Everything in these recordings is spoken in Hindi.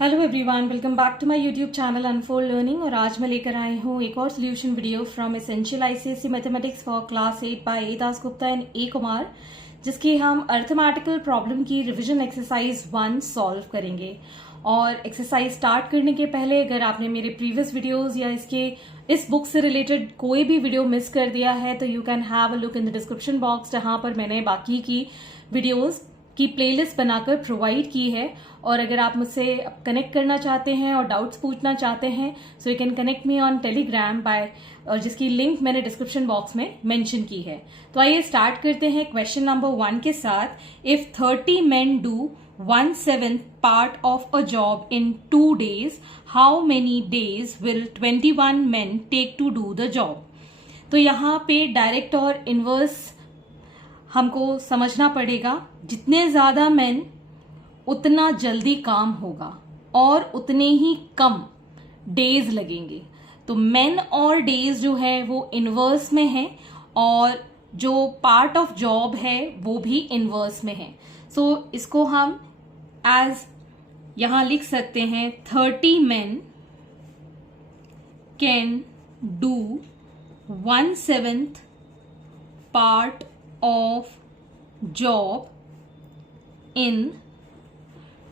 Hello everyone, welcome back to my YouTube channel Unfold Learning. और आज मैं लेकर आई हूँ एक और solution video from essential ICSE mathematics for class 8 by A Das Gupta and A Kumar, जिसकी हम अर्थमेटिकल प्रॉब्लम की रिवीजन एक्सरसाइज 1 सॉल्व करेंगे। और एक्सरसाइज स्टार्ट करने के पहले अगर आपने मेरे प्रीवियस वीडियोस या इस बुक से रिलेटेड कोई भी वीडियो मिस कर दिया है तो you can have a look in the description box, जहां पर मैंने बाकी की वीडियोस की प्लेलिस्ट बनाकर प्रोवाइड की है। और अगर आप मुझसे कनेक्ट करना चाहते हैं और डाउट्स पूछना चाहते हैं so you can connect me on Telegram और जिसकी लिंक मैंने डिस्क्रिप्शन बॉक्स में मेंशन की है। तो आइए स्टार्ट करते हैं क्वेश्चन नंबर 1 के साथ। If 30 men do 1/7 part of a job in 2 days, how many days will 21 men take to do the job? तो यहाँ पे डायरेक्ट और इनवर्स हमको समझना पड़ेगा। जितने ज्यादा मैन उतना जल्दी काम होगा और उतने ही कम डेज लगेंगे। तो मैन और डेज जो है वो इनवर्स में है और जो पार्ट ऑफ जॉब है वो भी इनवर्स में है। सो इसको हम एज यहां लिख सकते हैं 30 men can do 1/7 part of job in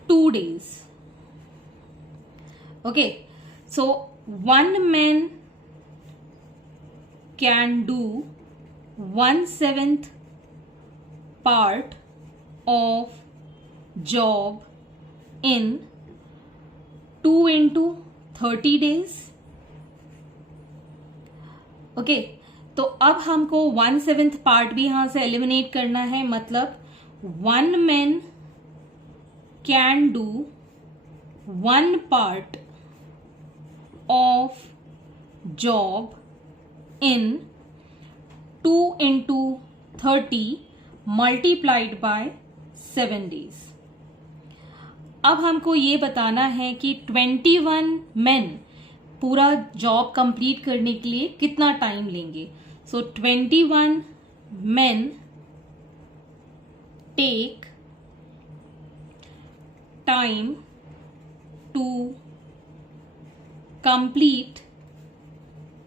2 days. Okay, so one man can do 1/7 part of job in 2 into 30 days. Okay, तो अब हमको 1/7 पार्ट भी यहां से एलिमिनेट करना है। मतलब 1 man can do 1 part of job in 2 into 30 multiplied by 7 days. अब हमको ये बताना है कि 21 men पूरा जॉब कंप्लीट करने के लिए कितना टाइम लेंगे। So 21 men take time to complete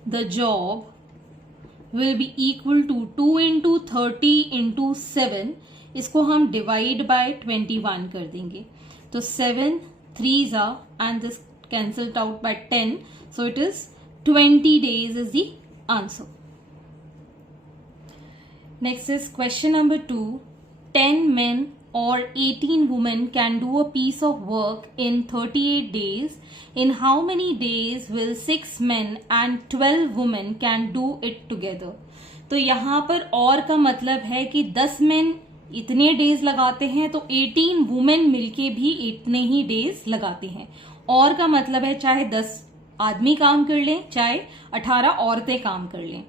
the job will be equal to 2 into 30 into 7. इसको हम डिवाइड बाय 21 कर देंगे। तो 7 3s are and this cancelled out by 10. So it is 20 days is the answer. Next is question number 2. 10 men or 18 women can do a piece of work in 38 days. In how many days will 6 men and 12 women can do it together? तो यहाँ पर और का मतलब है कि 10 men इतने डेज लगाते हैं तो 18 वुमेन मिलके भी इतने ही डेज लगाते हैं। और का मतलब है चाहे 10 आदमी काम कर लें चाहे 18 औरतें काम कर लें।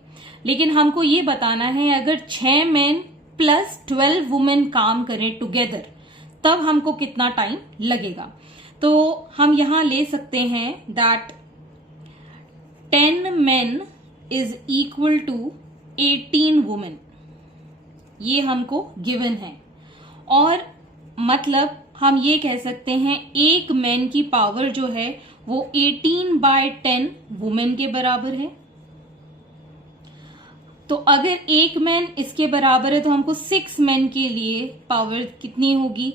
लेकिन हमको ये बताना है अगर 6 मेन प्लस 12 वुमेन काम करें टुगेदर तब हमको कितना टाइम लगेगा। तो हम यहां ले सकते हैं that 10 men is equal to 18 women. ये हमको गिवन है और मतलब हम ये कह सकते हैं एक मैन की पावर जो है वो 18/10 वुमेन के बराबर है। तो अगर एक मैन इसके बराबर है तो हमको 6 मैन के लिए पावर कितनी होगी।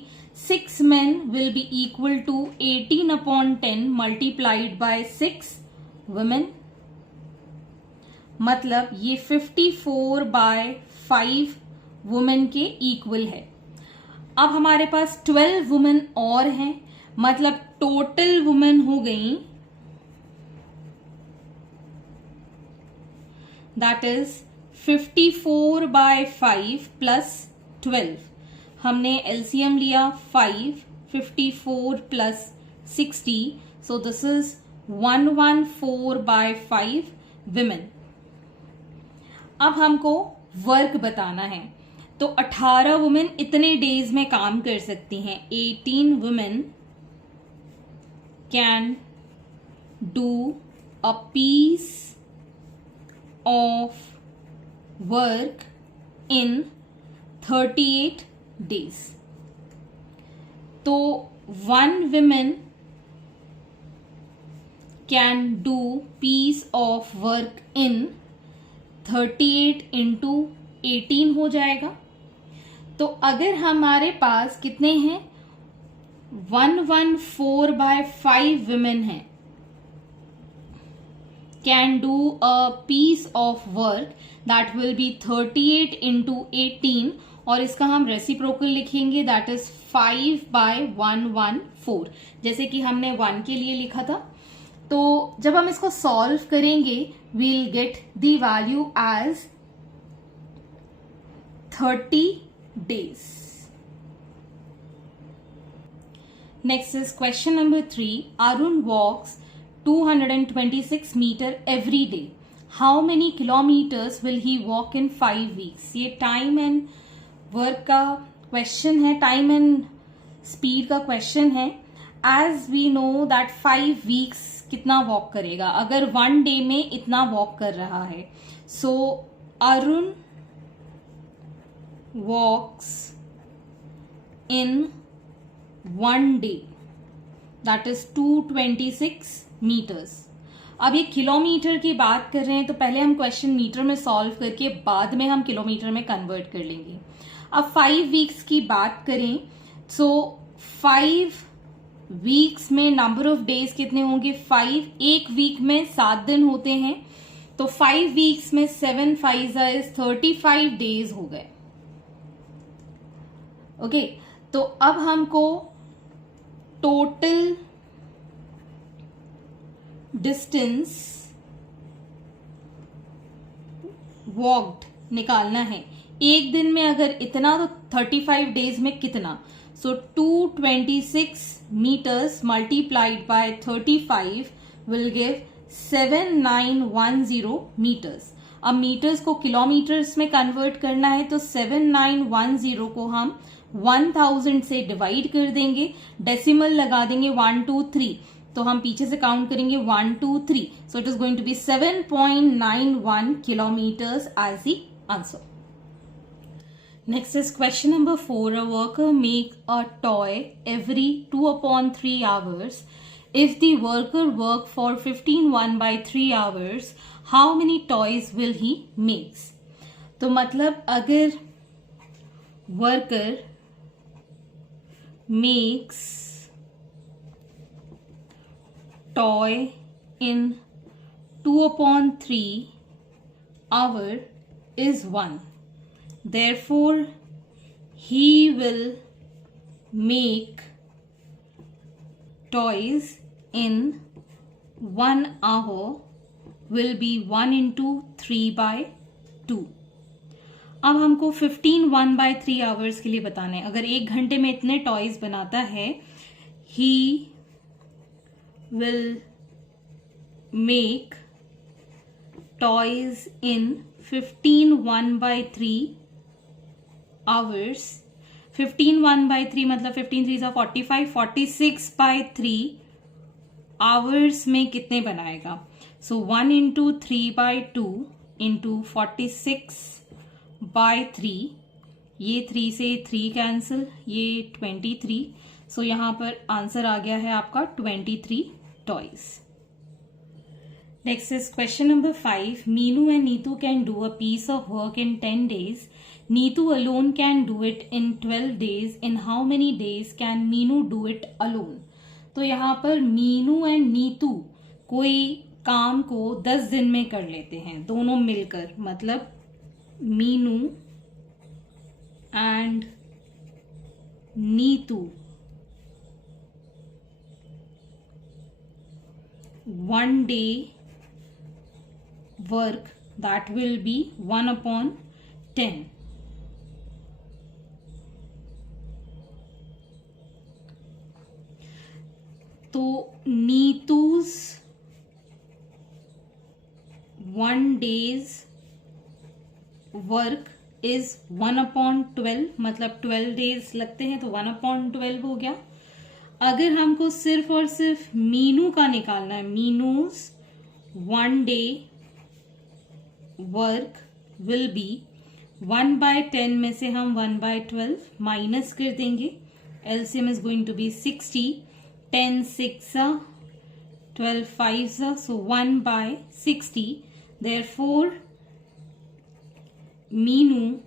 6 man will be equal to 18/10 multiplied by 6 women. मतलब ये 54/5 वुमेन के इक्वल है। अब हमारे पास 12 वुमेन और हैं, मतलब टोटल वुमेन हो गई दैट इज 54/5 प्लस 12। हमने एलसीएम लिया 5, 54 plus 60, so this is 114/5 women. अब हमको वर्क बताना है तो 18 वुमेन इतने डेज में काम कर सकती हैं। 18 women can do a piece of work in 38 days. तो 1 woman can do piece of work in 38 into 18 हो जाएगा। तो अगर हमारे पास कितने हैं 114/5 women हैं can do a piece of work that will be 38 into 18 और इसका हम रेसिप्रोकल लिखेंगे दैट इज 5/114 जैसे कि हमने 1 के लिए लिखा था। तो जब हम इसको सॉल्व करेंगे we'll get the value as 30 days. Next is question number 3. Arun walks 226 meter every day. How many kilometers will he walk in 5 weeks? ये टाइम एंड वर्क का क्वेश्चन है, टाइम एंड स्पीड का क्वेश्चन है। As we know that 5 weeks कितना वॉक करेगा अगर 1 डे में इतना वॉक कर रहा है। सो अरुण वॉक्स इन 1 डे दैट इज 226 मीटर्स। अब ये किलोमीटर की बात कर रहे हैं तो पहले हम क्वेश्चन मीटर में सॉल्व करके बाद में हम किलोमीटर में कन्वर्ट कर लेंगे। अब 5 वीक्स की बात करें सो 5 वीक्स में नंबर ऑफ डेज कितने होंगे 5। एक वीक में 7 दिन होते हैं तो 5 वीक्स में 7 5 इज 35 डेज हो गए। ओके तो अब हमको टोटल डिस्टेंस वॉक्ड निकालना है। एक दिन में अगर इतना तो 35 डेज में कितना। सो 226 meters multiplied by 35 will give 7910 meters. अब मीटर्स को किलोमीटर्स में कन्वर्ट करना है तो 7910 को हम 1000 से डिवाइड कर देंगे, डेसिमल लगा देंगे 1 2 3 तो हम पीछे से काउंट करेंगे 1 2 3 so it is going to be 7.91 kilometers as the answer. Next is question number 4. A worker makes a toy every 2/3 hours. If the worker work for 15/3 hours, how many toys will he makes? तो मतलब अगर worker makes toy in 2/3 hour is 1. Therefore, he will make toys in 1 hour will be 1 into 3/2. अब हमको 15 1/3 आवर्स के लिए बताना है। अगर 1 घंटे में इतने टॉयज बनाता है he will make toys in 15 1/3 hours. 15 1/3 मतलब 15 3 जा 45 46/3 आवर्स में कितने बनाएगा। सो 1 into 3/2 into 46/3 ये 3 से 3 कैंसिल ये 23 सो यहाँ पर आंसर आ गया है आपका 23 toys. Next is question number 5. Meenu and Neetu can do a piece of work in 10 days. Neetu alone can do it in 12 days. In how many days can Meenu do it alone? तो यहाँ पर मीनू एंड नीतू कोई काम को 10 दिन में कर लेते हैं दोनों मिलकर, मतलब Meenu and Neetu 1 day work that will be 1/10. तो नीतू's 1 day's work is 1/12 मतलब 12 days लगते हैं तो 1/12 हो गया। अगर हमको सिर्फ और सिर्फ मीनू का निकालना है, Meenu's 1 day work will be 1/10 में से हम 1/12 माइनस कर देंगे। LCM is going to be 60 10 6 12 5s, so 1 by 60. Therefore, Meenu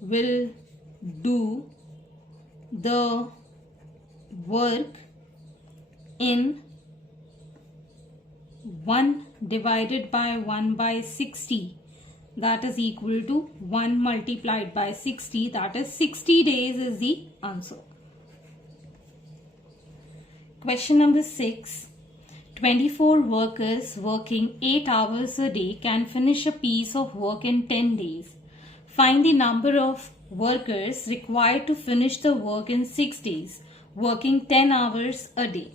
will do the work in 1 divided by 1 by 60, that is equal to 1 multiplied by 60, that is 60 days is the answer. Question number 6. 24 workers working 8 hours a day can finish a piece of work in 10 days. Find the number of workers required to finish the work in 6 days, working 10 hours a day.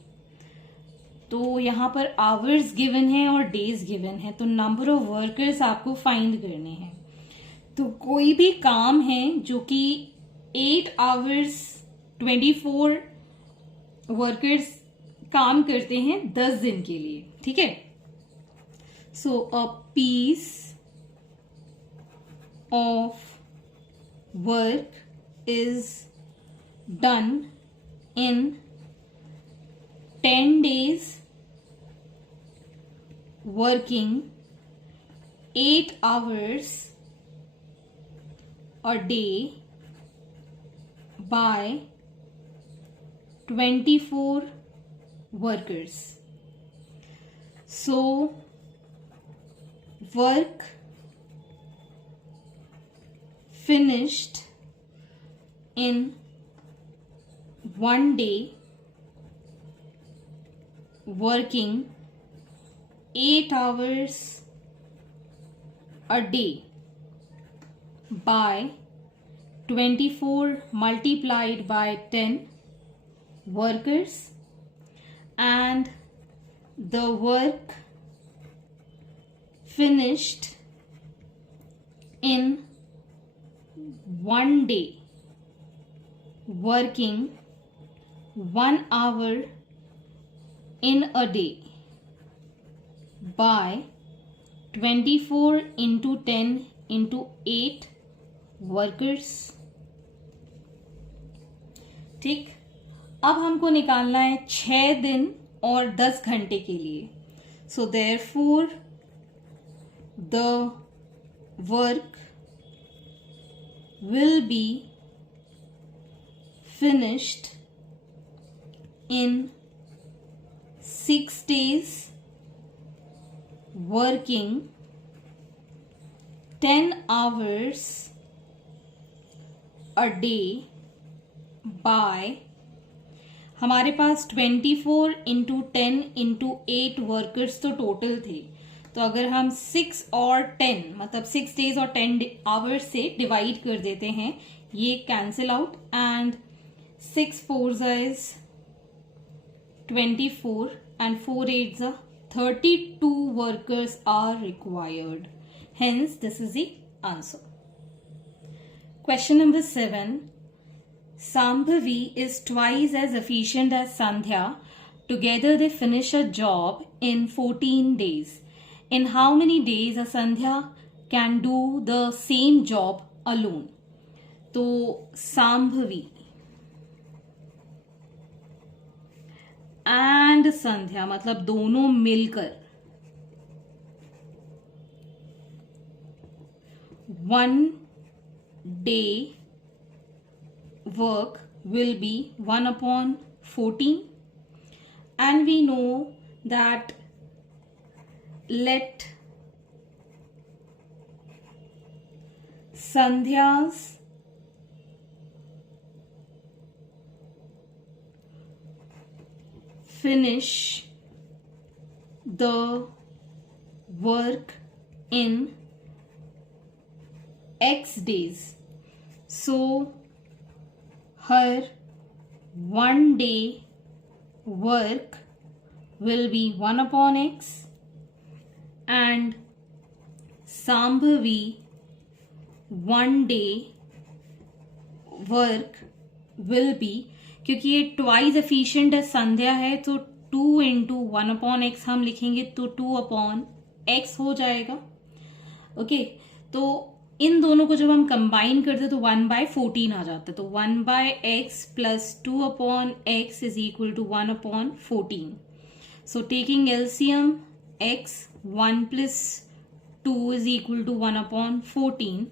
तो यहाँ पर आवर्स गिवन है और डेज गिवन है, तो नंबर ऑफ वर्कर्स आपको फाइंड करने हैं. तो कोई भी काम है जो कि 8 आवर्स 24 वर्कर्स काम करते हैं 10 दिन के लिए, ठीक है. So a piece of work is done in 10 days working 8 hours a day by 24 workers. So work finished in 1 day working 8 hours a day by 24 multiplied by 10 workers, and the work finished in 1 day working 1 hour in a day by 24 into 10 into 8 workers. ठीक, अब हमको निकालना है 6 दिन और 10 घंटे के लिए. So therefore the work will be finished in 6 days working 10 hours a day by, हमारे पास 24 इंटू 10 इंटू 8 वर्कर्स तो टोटल थे, तो अगर हम 6 और 10 मतलब 6 days और 10 आवर्स से डिवाइड कर देते हैं, ये cancel out, and 6 4s is 24 and 4 8s are 32 workers are required. Hence, this is the answer. Question number 7. Sambhavi is twice as efficient as Sandhya. Together they finish a job in 14 days. In how many days a Sandhya can do the same job alone? तो Sambhavi एंड संध्या मतलब दोनों मिलकर 1 day work will be 1/14, and we know that let Sandhya's finish the work in X days. So her 1 day work will be 1/X, and Sambhavi 1 day work will be, क्योंकि ये ट्वाइस एफिशिएंट है संध्या है, तो 2 इंटू 1/X हम लिखेंगे तो 2/X हो जाएगा. ओके, तो इन दोनों को जब हम कंबाइन करते तो 1/14 आ जाता है, तो 1/X plus 2/X is equal to 1/14. So taking LCM, x 1 plus 2 is equal to 1 upon 14.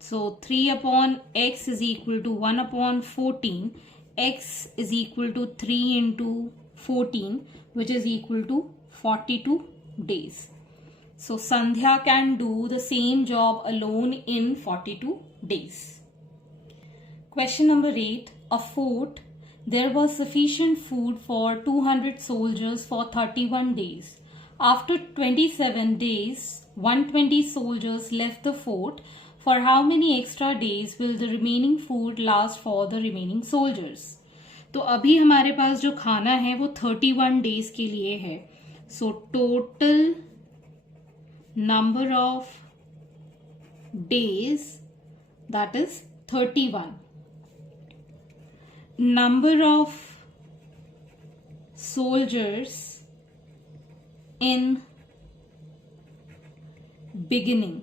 So 3 upon x is equal to 1 upon 14. X is equal to 3 into 14, which is equal to 42 days. So Sandhya can do the same job alone in 42 days. Question number 8. A fort. There was sufficient food for 200 soldiers for 31 days. After 27 days, 120 soldiers left the fort. For how many extra days will the remaining food last for the remaining soldiers? तो अभी हमारे पास जो खाना है वो 31 डेज के लिए है. So total number of days that is 31. Number of soldiers in beginning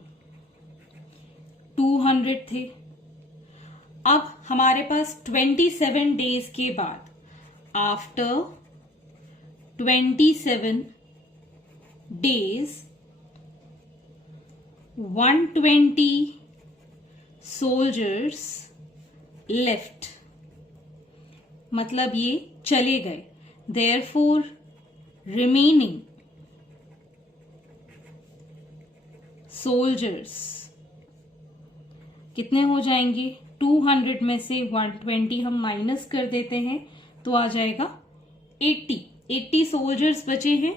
200 थे. अब हमारे पास 27 डेज के बाद, आफ्टर 27 डेज 120 सोल्जर्स लेफ्ट, मतलब ये चले गए. देयरफॉर रिमेनिंग सोल्जर्स कितने हो जाएंगे? 200 में से 120 हम माइनस कर देते हैं तो आ जाएगा 80 सोल्जर्स बचे हैं.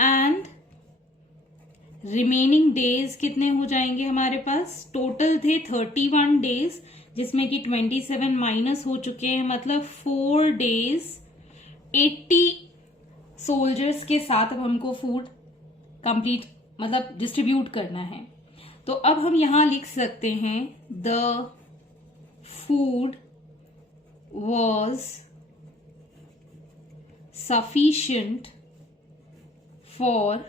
एंड रिमेनिंग डेज कितने हो जाएंगे हमारे पास? टोटल थे 31 डेज, जिसमें कि 27 माइनस हो चुके हैं, मतलब 4 डेज 80 सोल्जर्स के साथ अब हमको फूड कंप्लीट मतलब डिस्ट्रीब्यूट करना है. तो अब हम यहां लिख सकते हैं the food was sufficient for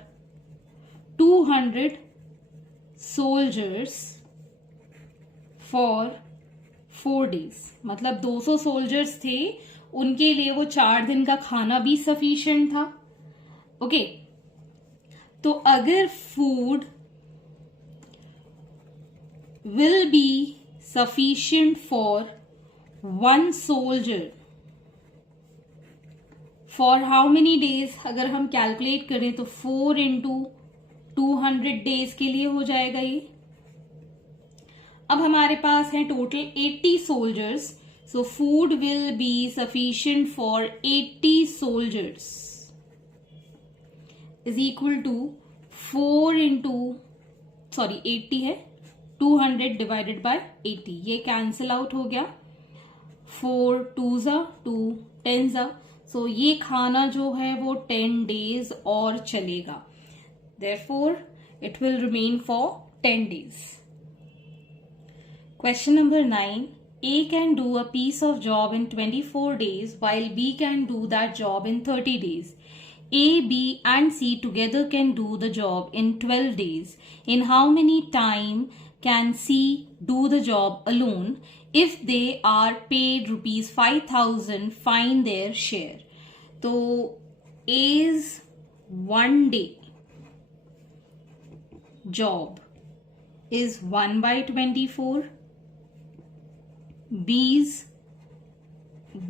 200 soldiers for 4 days. मतलब 200 सोल्जर्स थे, उनके लिए वो 4 दिन का खाना भी सफिशिएंट था. ओके, तो अगर food will be sufficient for 1 soldier for how many days? अगर हम कैलकुलेट करें तो 4 into 200 डेज के लिए हो जाएगा ये. अब हमारे पास है total 80 soldiers. So food will be sufficient for 80 soldiers is equal to 4 into 80 है, 200 डिवाइडेड बाय 80. ये कैंसिल आउट हो गया. 4 2s 2 10s. सो ये खाना जो है वो 10 डेज और चलेगा. Therefore it will remain for 10 days. Question number 9. A can do a piece of job in 24 days while B can do that job in 30 days. A, B and C together can do the job in 12 days. In how many time can C do the job alone? If they are paid rupees 5,000, find their share. तो A's 1 day job is 1 by 24. B's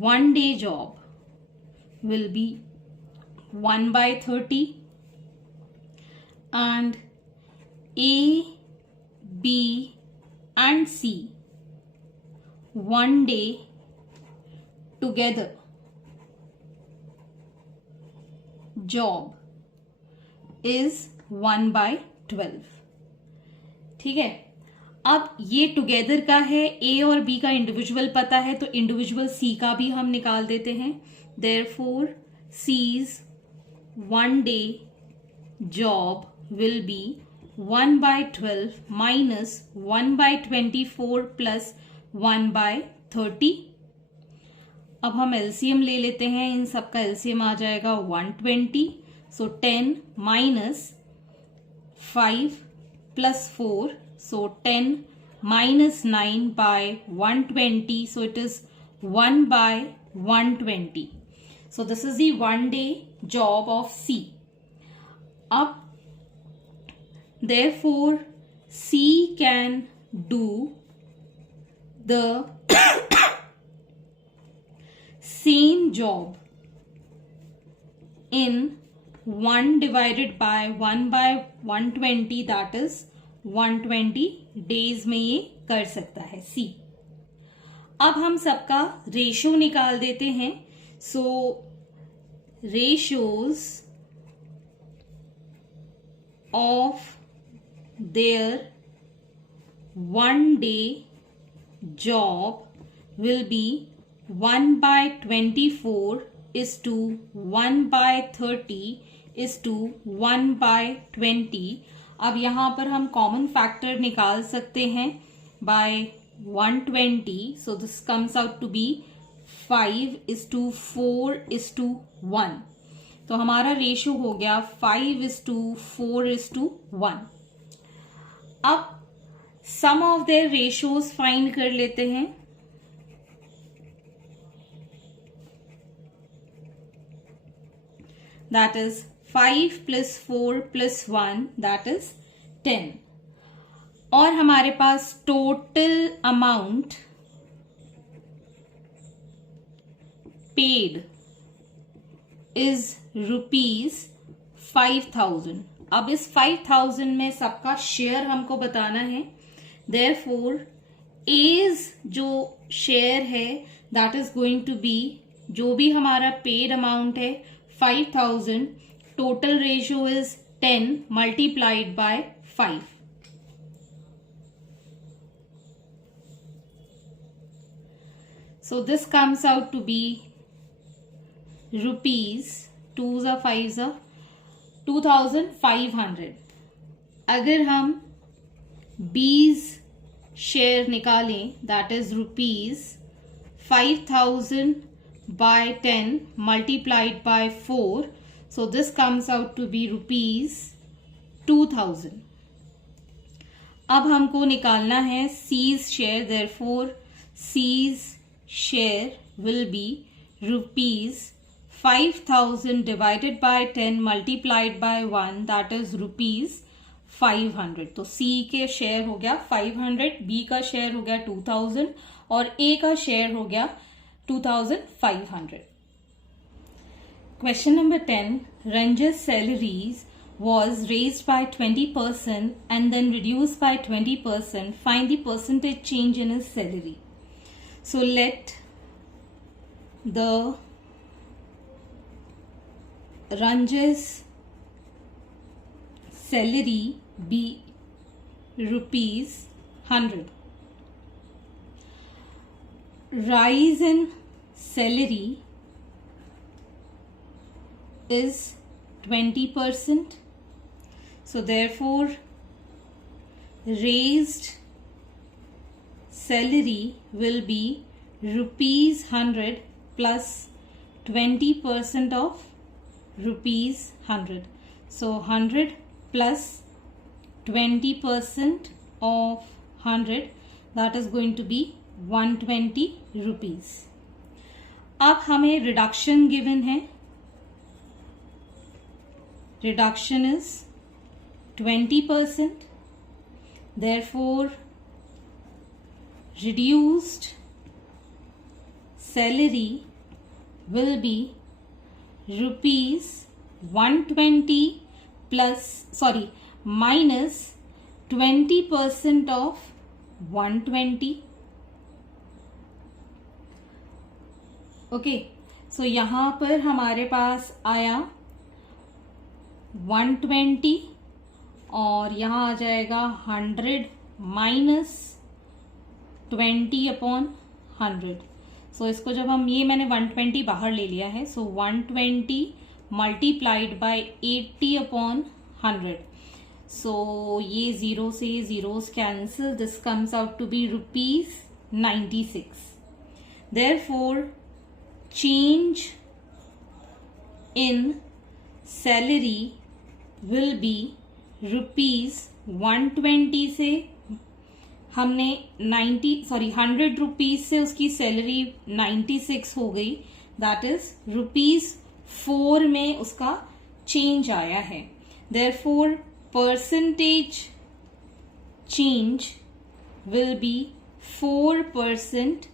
1 day job will be 1 by 30. And A, B and C 1 day together job is 1 by 12. ठीक है. अब ये टुगेदर का है, ए और बी का इंडिविजुअल पता है तो इंडिविजुअल सी का भी हम निकाल देते हैं. Therefore C's 1 day job will be 1 by 12 minus 1 by 24 plus 1 by 30. अब हम एलसीएम ले लेते हैं. इन सब का एलसीएम आ जाएगा 120. सो 10 minus 5 plus 4. So 10 minus 9 by 120. So it is 1 by 120. So this is the 1 day job of C. Up, therefore C can do the same job in 1 divided by 1 by 120, that is 120 days में ये कर सकता है C. अब हम सबका रेशो निकाल देते हैं. सो ratios of their 1 day job will be 1 by 24 is to 1 by 30 is to 1 by 20. अब यहाँ पर हम कॉमन फैक्टर निकाल सकते हैं by 120. So this comes out to be 5 is to 4 is to 1. तो हमारा रेशो हो गया 5 is to 4 is to 1. अब सम ऑफ देयर रेशोज फाइंड कर लेते हैं. That is 5 plus 4 plus 1, that is 10. और हमारे पास टोटल अमाउंट पेड इज ₹5,000. अब इस 5,000 में सबका शेयर हमको बताना है. देयरफॉर एज जो शेयर है that is going to be, जो भी हमारा पेड अमाउंट है 5,000, total ratio is 10 multiplied by 5. So this comes out to be rupees 2s are 5s are 2,500. अगर हम B's शेयर निकालें that is ₹5,000 by 10 multiplied by 4. So this comes out to be ₹2,000. अब हमको निकालना है C's share. therefore C's share will be ₹5,000 divided by 10 multiplied by 1, that is ₹500. तो C के शेयर हो गया 500, B का शेयर हो गया 2,000 और A का शेयर हो गया 2,500. Question number 10. Ranjit's salaries was raised by 20% and then reduced by 20%. Find the percentage change in his salary. So let the Ranjit's salary be ₹100. Rise in salary is 20%. So therefore raised salary will be ₹100 plus 20% of ₹100. So 100 plus 20% of 100, that is going to be 120 rupees. अब हमें रिडक्शन गिवन है. Reduction is 20%. therefore reduced salary will be ₹120 minus 20% of 120. Okay, सो यहाँ पर हमारे पास आया 120 और यहाँ आ जाएगा 100 माइनस 20/100. सो इसको जब हम, ये मैंने 120 बाहर ले लिया है, सो 120 मल्टीप्लाइड बाय 80/100. सो ये जीरो से zeros cancel, this comes out to be ₹96. देयरफॉर change in salary will be ₹120 से हमने 100 रुपीज से उसकी सैलरी 96 हो गई. दैट इज ₹4 में उसका चेंज आया है. Therefore percentage change will be 4%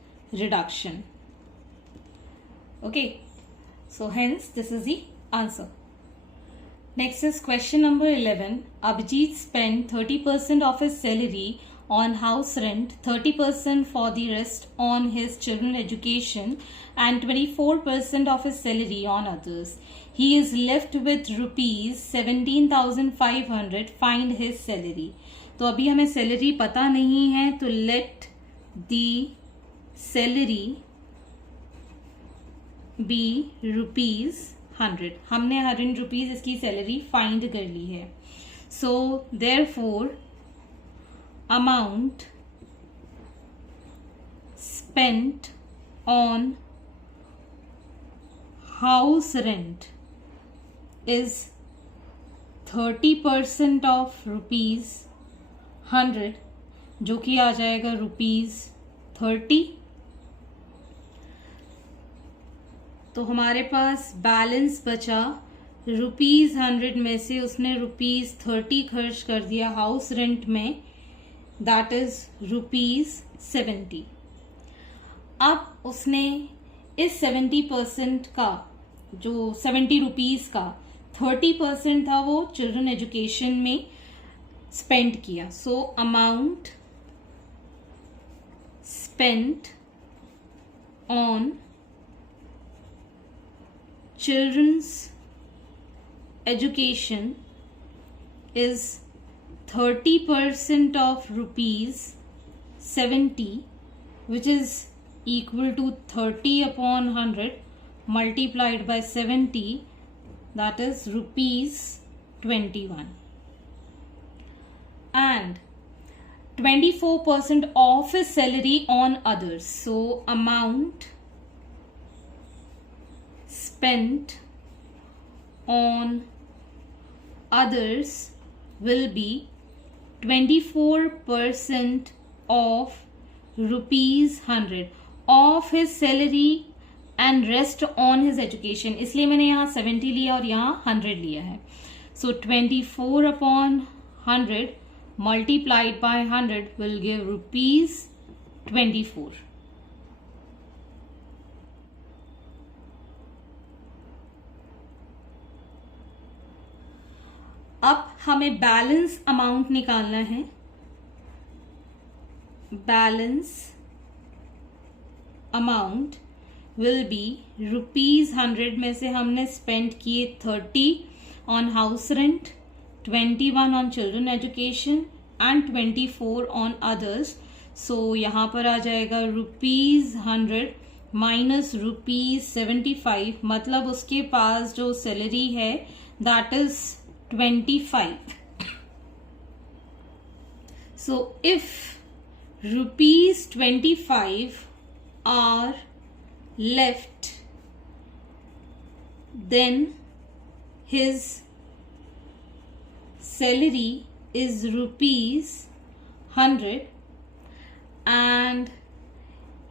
reduction. Okay, so hence this is the answer. Next is question number 11. Abhijit spent 30% of his salary on house rent, 30% for the rest on his children's education, and 24% of his salary on others. He is left with rupees 17,500. Find his salary. तो अभी हमें सैलरी पता नहीं है, तो लेट दी सैलरी बी ₹100. हमने ₹100 इसकी सैलरी फाइंड कर ली है. So therefore amount spent on house rent is 30% of ₹100, जो कि आ जाएगा ₹30. तो हमारे पास बैलेंस बचा ₹100 में से उसने ₹30 खर्च कर दिया हाउस रेंट में, दैट इज ₹70. अब उसने इस 70% का, जो ₹70 का 30% था, वो चिल्ड्रन एजुकेशन में स्पेंड किया. So amount spent on children's education is 30% of ₹70, which is equal to 30 upon 100 multiplied by 70, that is ₹21. And 24% of his salary on others. So amount spent on others will be 24% of ₹100 of his salary and rest on his education. इसलिए मैंने यहाँ 70 लिया और यहाँ 100 लिया है. So 24 upon 100 multiplied by 100 will give ₹24. अब हमें बैलेंस अमाउंट निकालना है. बैलेंस अमाउंट विल बी ₹100 में से हमने स्पेंड किए 30 on house rent, 21 on children education and 24 on others. So यहाँ पर आ जाएगा ₹100 minus ₹75, मतलब उसके पास जो सैलरी है that is 25. So if ₹25 are left, then his salary is ₹100 and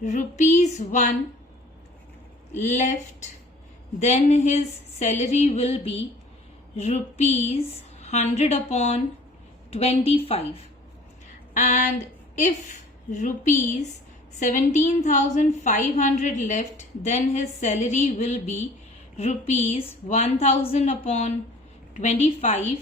₹1 left, then his salary will be ₹100 upon 25. And if ₹17,500 left, then his salary will be ₹1,000 upon 25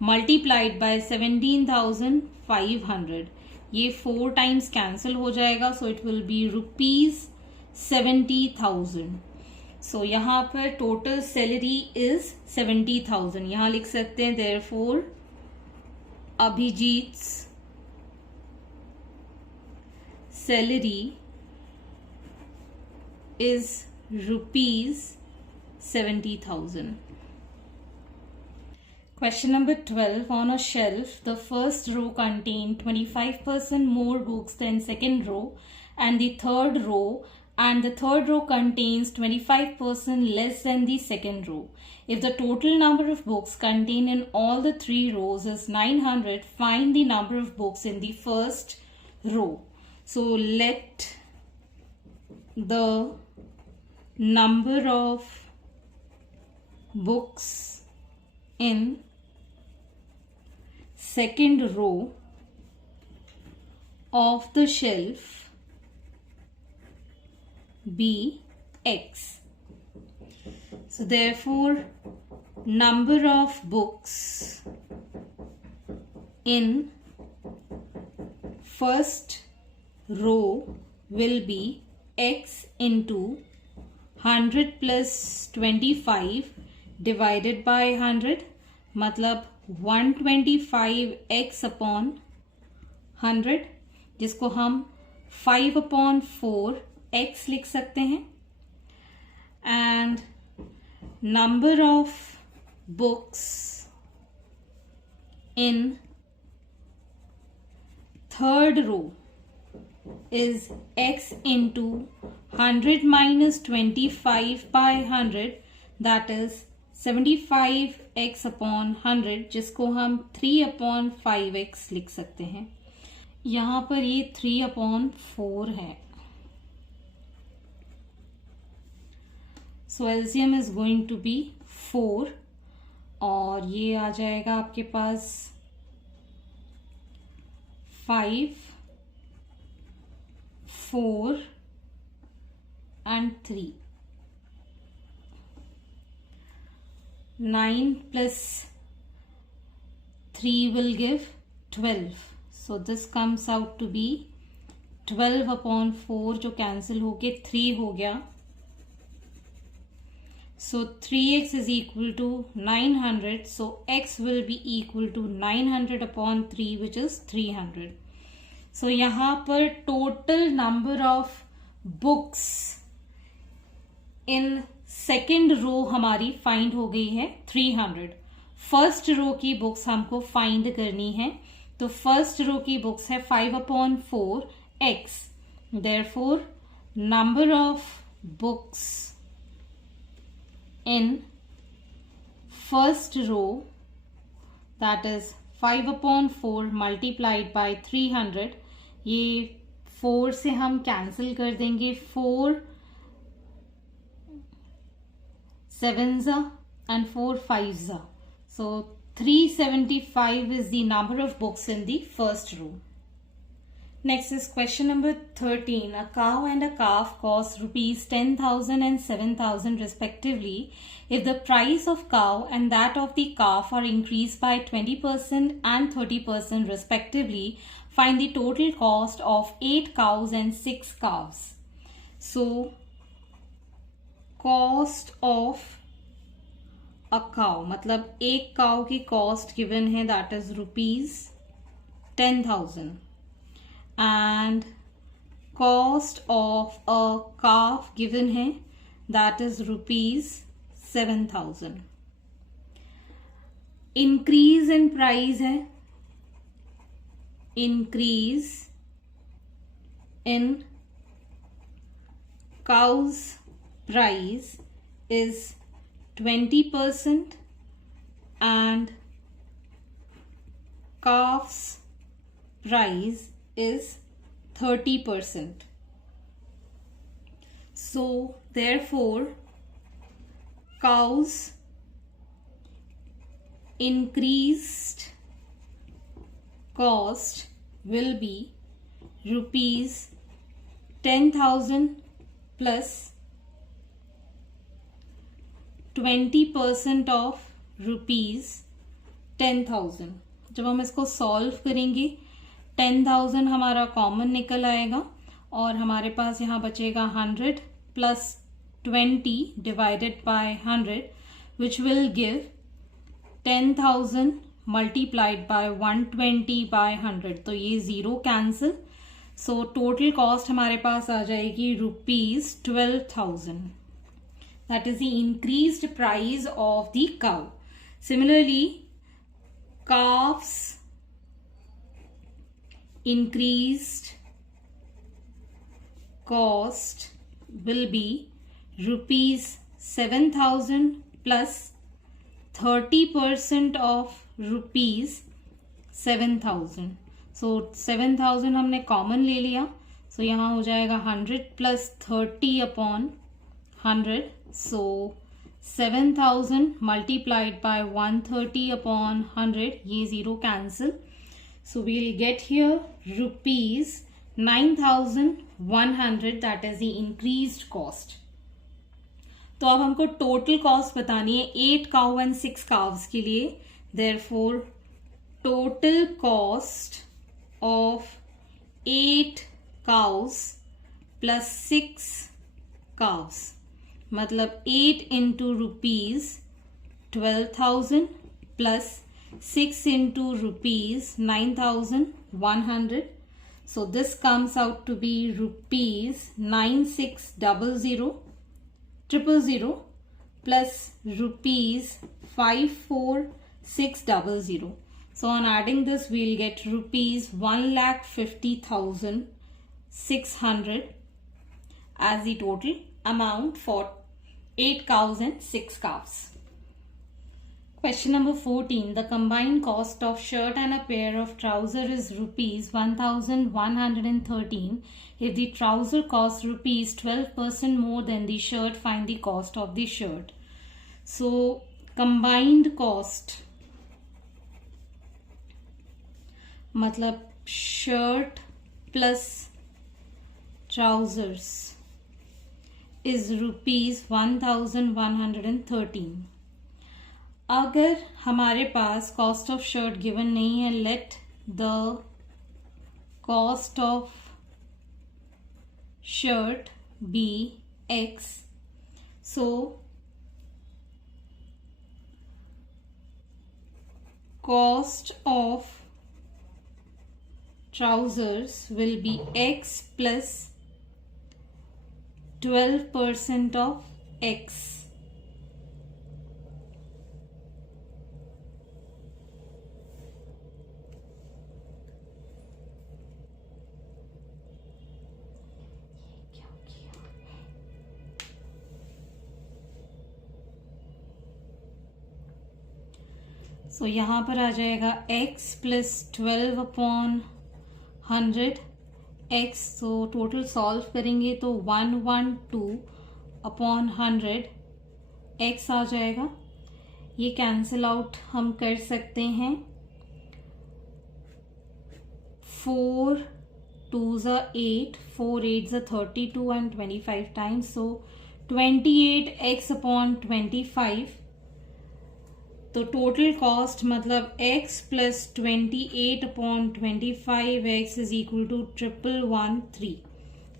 multiplied by 17,500. ये 4 times cancel हो जाएगा, so it will be ₹70,000. So यहाँ पर total salary is 70,000. यहाँ लिख सकते हैं therefore Abhijit's salary is ₹70,000. Question number 12. On a shelf, the first row contained 25% more books than second row, and the third row contains 25% less than the second row. If the total number of books contained in all the 3 rows is 900, find the number of books in the first row. So let the number of books in second row of the shelf be X. So therefore, number of books in first row will be X into 100 plus 25 divided by 100, मतलब 125x upon 100, जिसको हम 5/4x लिख सकते हैं. And number of books in third row is x into 100 minus 25 by 100, that is 75x upon 100, जिसको हम 3/5x लिख सकते हैं. यहाँ पर ये 3/4 है. So LCM is going to be 4 और ये आ जाएगा आपके पास 5, 4 and 3. 9 plus 3 will give 12. So this comes out to be 12/4, जो कैंसिल होके 3 हो गया. So 3x is equal to 900. So x will be equal to 900/3, which is 300. So यहाँ पर total number of books in second row हमारी find हो गई है 300. फर्स्ट रो की बुक्स हमको फाइंड करनी है. तो फर्स्ट रो की बुक्स है 5/4x. Therefore, number of books in first row, that is 5/4 multiplied by 300. ये 4 से हम कैंसिल कर देंगे. 4 7s and 4 5s. So 375 is the number of books in the first row. Next is question number 13. A cow and a calf cost rupees 10,000 and 7,000 respectively. If the price of cow and that of the calf are increased by 20% and 30% respectively, find the total cost of 8 cows and 6 calves. So, cost of a cow, मतलब एक cow की cost given है, that is rupees 10,000. And cost of a calf given है, that is rupees 7,000. Increase in price है, increase in cow's price is 20% and calf's price is 30%. So therefore, cows increased cost will be rupees 10,000 plus 20% of rupees 10,000. जब हम इसको सॉल्व करेंगे 10,000 हमारा कॉमन निकल आएगा और हमारे पास यहाँ बचेगा 100 plus 20 divided by 100, which will give 10,000 multiplied by 120 by 100. तो ये 0 कैंसिल. सो टोटल कॉस्ट हमारे पास आ जाएगी rupees 12,000. That is the increased price of the cow. Similarly, calves increased cost will be rupees 7,000 plus 30% of rupees 7,000. So 7,000 हमने कॉमन ले लिया. सो यहाँ हो जाएगा 100 plus 30 upon 100. So 7000 multiplied by 130 upon 100. ये 0 cancel. So we'll get here rupees 9100. That is the increased cost. तो अब हमको टोटल कॉस्ट बतानी है 8 काउ एंड 6 काव्स के लिए. Therefore total cost of 8 cows plus 6 calves, मतलब 8 into rupees 12,000 plus 6 into rupees 9,100. So this comes out to be rupees 96,000,000 plus rupees 54,600. So on adding this, we'll get rupees 1,50,600 as the total amount for 8 cows and 6 calves. Question number 14. The combined cost of shirt and a pair of trouser is rupees 1,113. If the trouser costs rupees 12% more than the shirt, find the cost of the shirt. So combined cost मतलब shirt plus trousers is rupees 1,113. अगर हमारे पास कॉस्ट ऑफ शर्ट गिवन नहीं है, let the cost of shirt be X. So cost of trousers will be X plus 12% of X. So यहाँ पर आ जाएगा X plus 12 upon 100 X. So total solve करेंगे तो 112 अपॉन 100 X आ जाएगा. ये कैंसिल आउट हम कर सकते हैं. 4 2s are 8, 4 8s are 32 and 25 times. So 28X upon 25. तो टोटल कॉस्ट मतलब x plus 28 upon 25x is equal to 1113.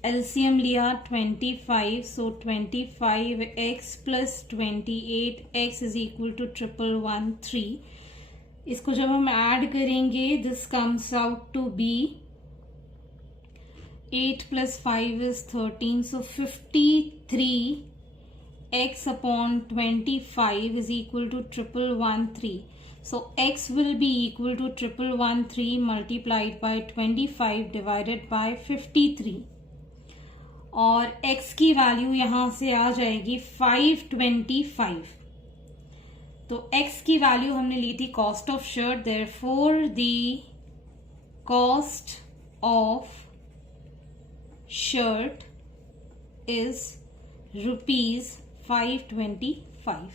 LCM लिया 25. So 25x plus 28x is equal to 1113. इसको जब हम ऐड करेंगे this comes out to be 8 plus 5 is 13. So 53x upon 25 is equal to 1113. So x will be equal to 1113 multiplied by 25 divided by 53. और x की वैल्यू यहां से आ जाएगी 525. तो x की वैल्यू हमने ली थी cost of shirt. Therefore the cost of shirt is rupees 525.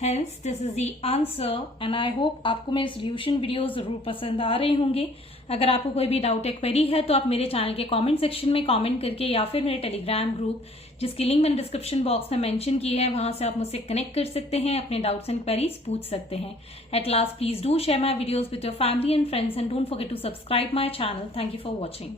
Hence this is the answer and I hope आपको मेरे सोल्यूशन वीडियो जरूर पसंद आ रहे होंगे. अगर आपको कोई भी डाउट या क्वेरी है तो आप मेरे चैनल के कमेंट सेक्शन में कमेंट करके या फिर मेरे टेलीग्राम ग्रुप जिसकी लिंक मैंने डिस्क्रिप्शन बॉक्स में मेंशन की है वहां से आप मुझसे कनेक्ट कर सकते हैं, अपने डाउट्स एंड क्वेरीज पूछ सकते हैं. At last please do share my videos with your family and friends and don't forget to subscribe my channel. Thank you for watching.